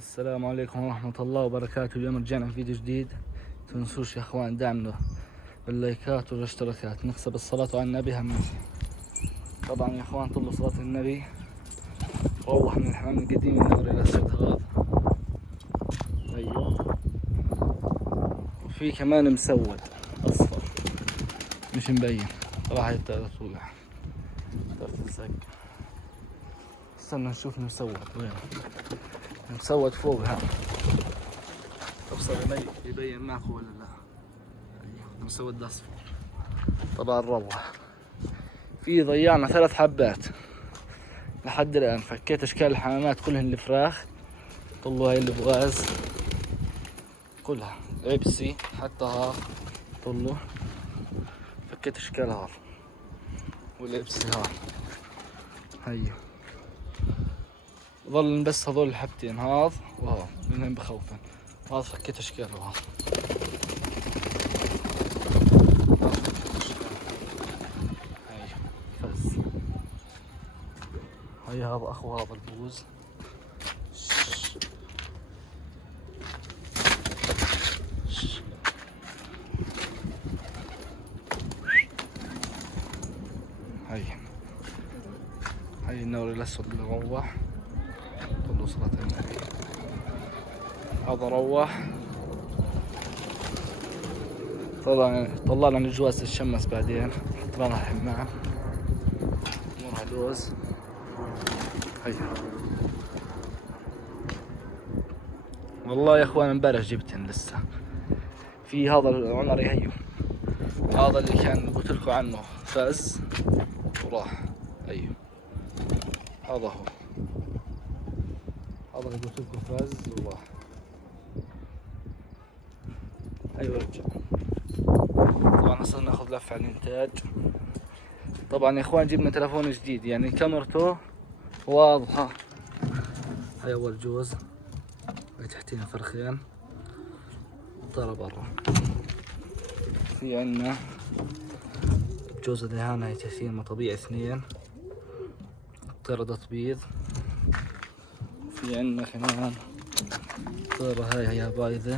السلام عليكم ورحمة الله وبركاته. اليوم رجعنا في فيديو جديد. تنسوش يا اخوان دعمنا باللايكات والاشتراكات، نكسب الصلاة على النبي هم. طبعا يا اخوان طلوا صلاة النبي، روح من الحمام القديم النوري الاسود هذا. ايوه، وفي كمان مسود اصفر مش مبين راح يطلع طرف الزق. استنى نشوف المسود وين. المسود فوق ها، ابصر يبين معكم ولا لا. المسود الاصفر طبعا روح. في ضيعنا 3 حبات لحد الان. فكيت اشكال الحمامات كلهن الفراخ، طلوا هاي اللي بغاز كلها عبسي، حتى ها طلوا. فكيت اشكالها والعبسي ها. هيا ظل بس هذول الحبتين هذا وهذا منهم بخوفن. هذا فكيت اشكاله ها. هيا فز. هيا هذا اخو هذا البوز. هاي النور الاسود اللي روح. طلوا صلاة النبي. هذا روح. طلعنا من الجواز الشمس، بعدين طلعنا الحمام نروح لوز. هيا والله يا اخوان امبارح جبتن لسه. في هذا العنري هيو، هذا اللي كان قلت لكم عنه فاز وراح. ايوه هذا هو، هذا اللي قلت لكم فاز وراح. ايوه رجع. طبعا هسه ناخذ لفه على الانتاج. طبعا يا اخوان جبنا تلفون جديد، يعني كاميرته واضحه. هاي اول جوز، هاي تحتين فرخين طالع برا. في عنا الجوز اللي هان، هاي تحتين مطبيع 2 طيرة بيض. في عنا كمان طيرة هاي بايضة،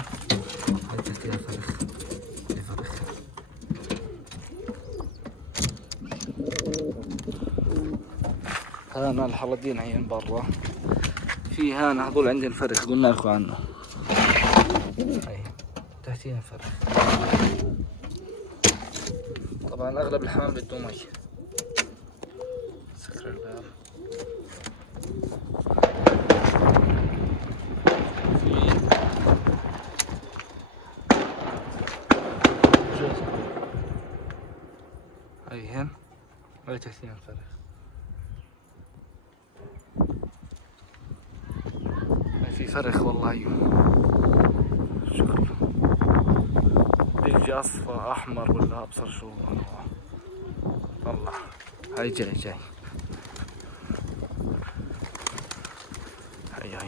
هاي تحتيها فرخ. هاي فرخ. هانا الحلدين هين برا. في هانا هذول عندنا فرخ قلنا لكم عنه. هاي تحتيها فرخ. طبعا اغلب الحمام بده مي. سكر الباب. هاي هن، هاي تحتيها الفرخ. هاي في فرخ والله. ايوه شكله بيجي اصفر احمر ولا ابصر شو انواع. والله هاي جاي. هاي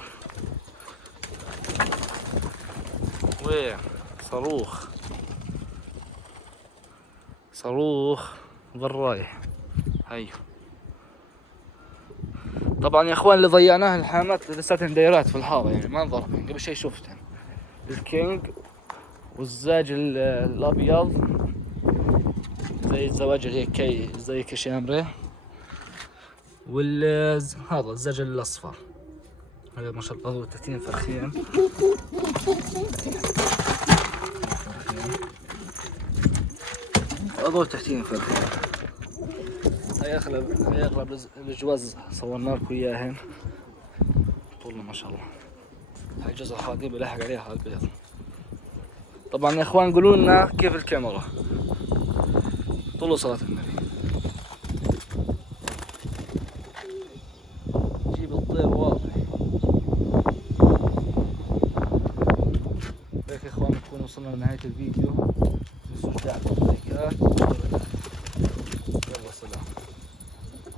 وين صاروخ بالرايح. هاي طبعا يا اخوان اللي ضيعناه الحامات لساتن دايرات في الحاره، يعني ما انضربن قبل شيء. شفتن الكينج والزاج الابيض زي الزواج هيك زي كشامره، هذا الزاج الاصفر. هذا ما شاء الله هو 30 فرخين. هذول 30 فرخين. هاي اغلب الجواز صورنا لكم اياهن. طول ما شاء الله. هاي جزر هذه بلاحق عليها البيض. طبعا يا اخوان قولوا لنا كيف الكاميرا. طولوا صلاة النبي. جيب الطير واضح. هيك يا اخوان نكون وصلنا لنهاية الفيديو. متنسوش دعم اللايكات.